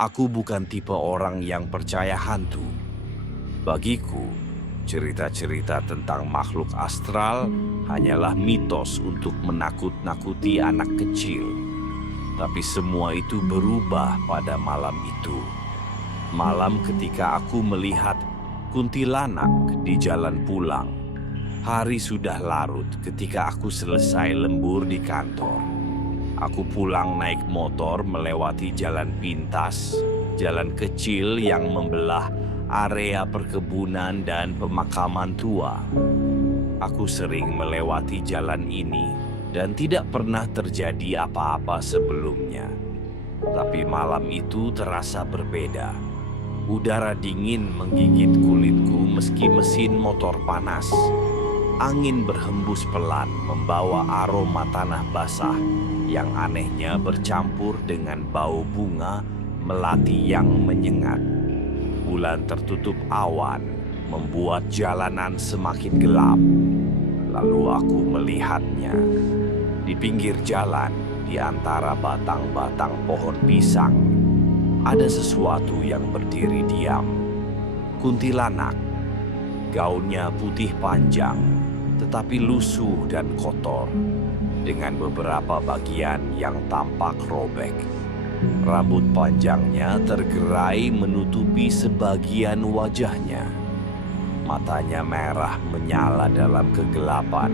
Aku bukan tipe orang yang percaya hantu. Bagiku, cerita-cerita tentang makhluk astral hanyalah mitos untuk menakut-nakuti anak kecil. Tapi semua itu berubah pada malam itu. Malam ketika aku melihat kuntilanak di jalan pulang. Hari sudah larut ketika aku selesai lembur di kantor. Aku pulang naik motor melewati jalan pintas, jalan kecil yang membelah area perkebunan dan pemakaman tua. Aku sering melewati jalan ini dan tidak pernah terjadi apa-apa sebelumnya. Tapi malam itu terasa berbeda. Udara dingin menggigit kulitku meski mesin motor panas. Angin berhembus pelan membawa aroma tanah basah yang anehnya bercampur dengan bau bunga melati yang menyengat. Bulan tertutup awan membuat jalanan semakin gelap. Lalu aku melihatnya. Di pinggir jalan, di antara batang-batang pohon pisang, ada sesuatu yang berdiri diam. Kuntilanak. Gaunnya putih panjang, tetapi lusuh dan kotor, dengan beberapa bagian yang tampak robek. Rambut panjangnya tergerai menutupi sebagian wajahnya. Matanya merah menyala dalam kegelapan,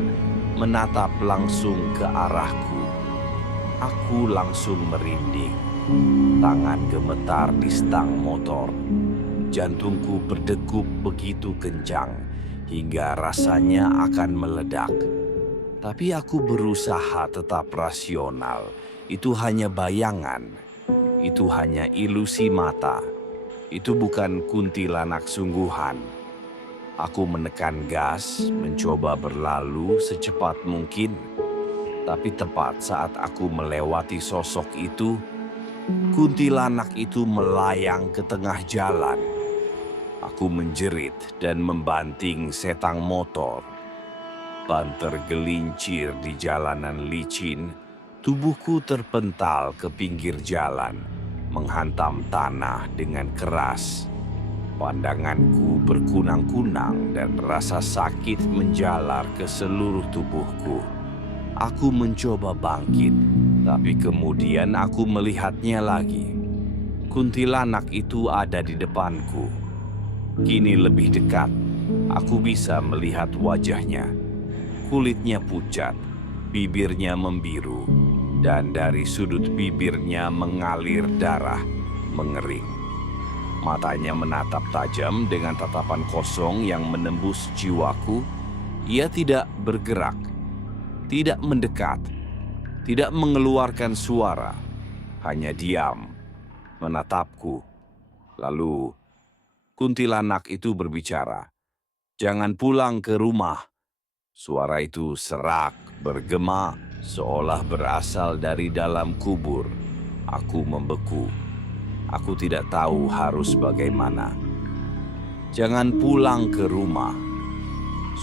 menatap langsung ke arahku. Aku langsung merinding. Tangan gemetar di stang motor. Jantungku berdegup begitu kencang hingga rasanya akan meledak. Tapi aku berusaha tetap rasional. Itu hanya bayangan. Itu hanya ilusi mata. Itu bukan kuntilanak sungguhan. Aku menekan gas, mencoba berlalu secepat mungkin. Tapi tepat saat aku melewati sosok itu, kuntilanak itu melayang ke tengah jalan. Aku menjerit dan membanting setang motor. Ban tergelincir di jalanan licin, tubuhku terpental ke pinggir jalan, menghantam tanah dengan keras. Pandanganku berkunang-kunang dan rasa sakit menjalar ke seluruh tubuhku. Aku mencoba bangkit, tapi kemudian aku melihatnya lagi. Kuntilanak itu ada di depanku. Kini lebih dekat, aku bisa melihat wajahnya. Kulitnya pucat, bibirnya membiru, dan dari sudut bibirnya mengalir darah, mengering. Matanya menatap tajam dengan tatapan kosong yang menembus jiwaku. Ia tidak bergerak, tidak mendekat, tidak mengeluarkan suara, hanya diam, menatapku. Lalu, kuntilanak itu berbicara, "Jangan pulang ke rumah." Suara itu serak, bergema, seolah berasal dari dalam kubur. Aku membeku. Aku tidak tahu harus bagaimana. "Jangan pulang ke rumah."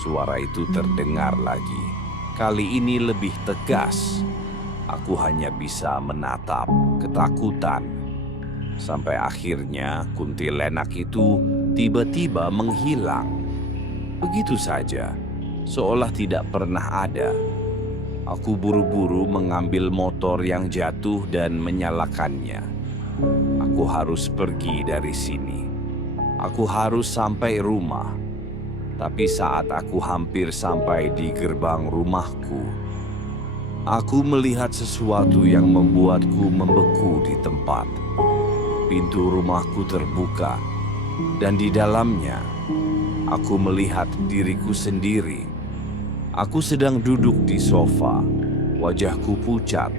Suara itu terdengar lagi. Kali ini lebih tegas. Aku hanya bisa menatap, ketakutan. Sampai akhirnya kuntilanak itu tiba-tiba menghilang. Begitu saja, seolah tidak pernah ada. Aku buru-buru mengambil motor yang jatuh dan menyalakannya. Aku harus pergi dari sini. Aku harus sampai rumah. Tapi saat aku hampir sampai di gerbang rumahku, aku melihat sesuatu yang membuatku membeku di tempat. Pintu rumahku terbuka, dan di dalamnya aku melihat diriku sendiri. Aku sedang duduk di sofa, wajahku pucat,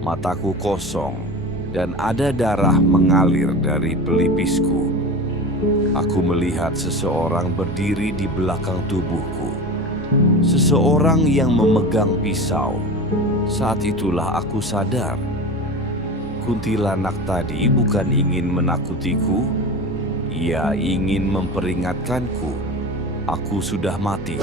mataku kosong, dan ada darah mengalir dari pelipisku. Aku melihat seseorang berdiri di belakang tubuhku. Seseorang yang memegang pisau. Saat itulah aku sadar. Kuntilanak tadi bukan ingin menakutiku. Ia ingin memperingatkanku. Aku sudah mati.